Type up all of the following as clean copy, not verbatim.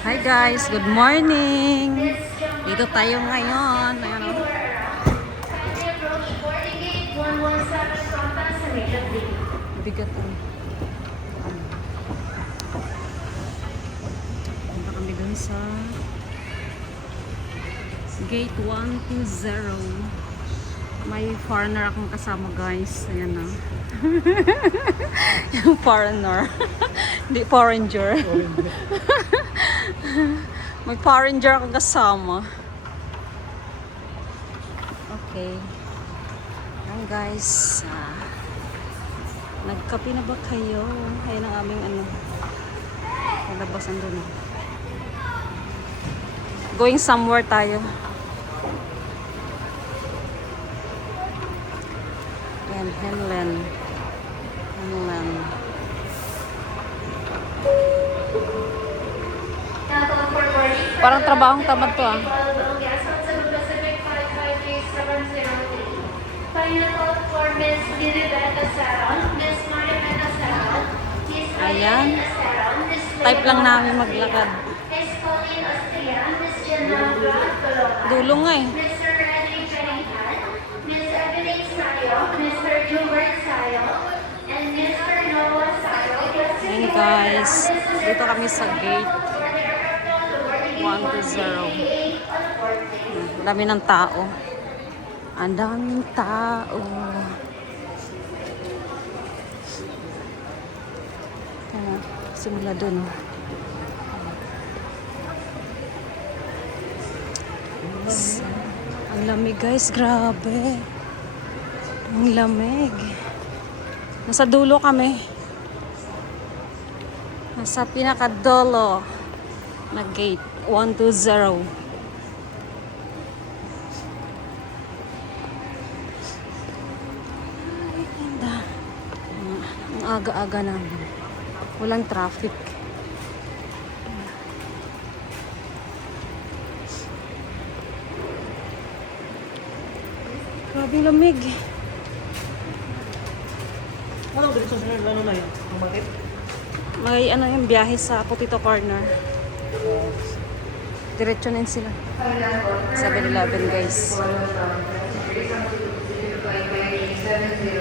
Hi guys, good morning. Dito tayo ngayon. Ayan o. Bigat o. Punta kami dun sa gate 120. May foreigner akong kasama guys. Ayan na. Yung foreigner. Hindi foreigner. May foreigner akong kasama. Okay. Ayan guys. Nagkape na ba kayo? Ayan ang aming ano. Nalabasan doon. Going somewhere tayo. Ayan, Henlen. Henlen. Parang trabahong tamad to ah. Ayan. Type lang namin maglakad. Dulo nga eh. Ayan guys. Dito kami sa gate 120. Ang dami ng tao. Ang daming tao. Ayan, simula dun. Ang lamig guys, grabe. Ang lamig. Nasa dulo kami. Nasa pinakadulo na gate 120. Ang aga-aga namin. Walang traffic. Grabe lamig. Anong diretso sa ano na yun? Ang market? May ano yung biyahe sa Potato Corner. Diretso na yun sila. 7-Eleven guys.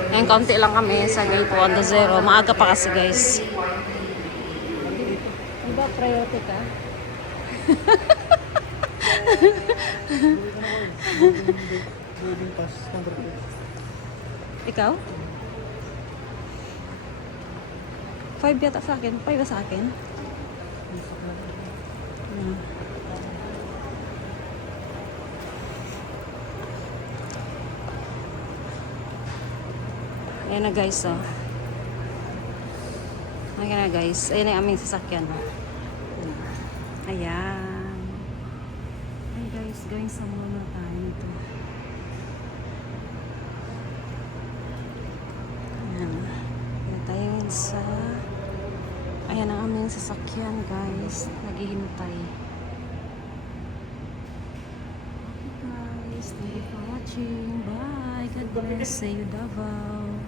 Ngayon kaunti lang kami sa gate 120. Maaga pa kasi guys. Ano ba priority ka? Boarding pass number 2. Ikaw? 5 yata sa akin. 5 ba sa akin? Ayan na guys, oh. Ayan na guys. Ayan na yung aming sasakyan. Ayan. Ayan guys, going somewhere na tayo nito. Ayan. Ayan tayo sa... Ayan ang aming sasakyan guys. Naghihintay. Okay guys, thank you for watching. Bye. God bless. See you Davao.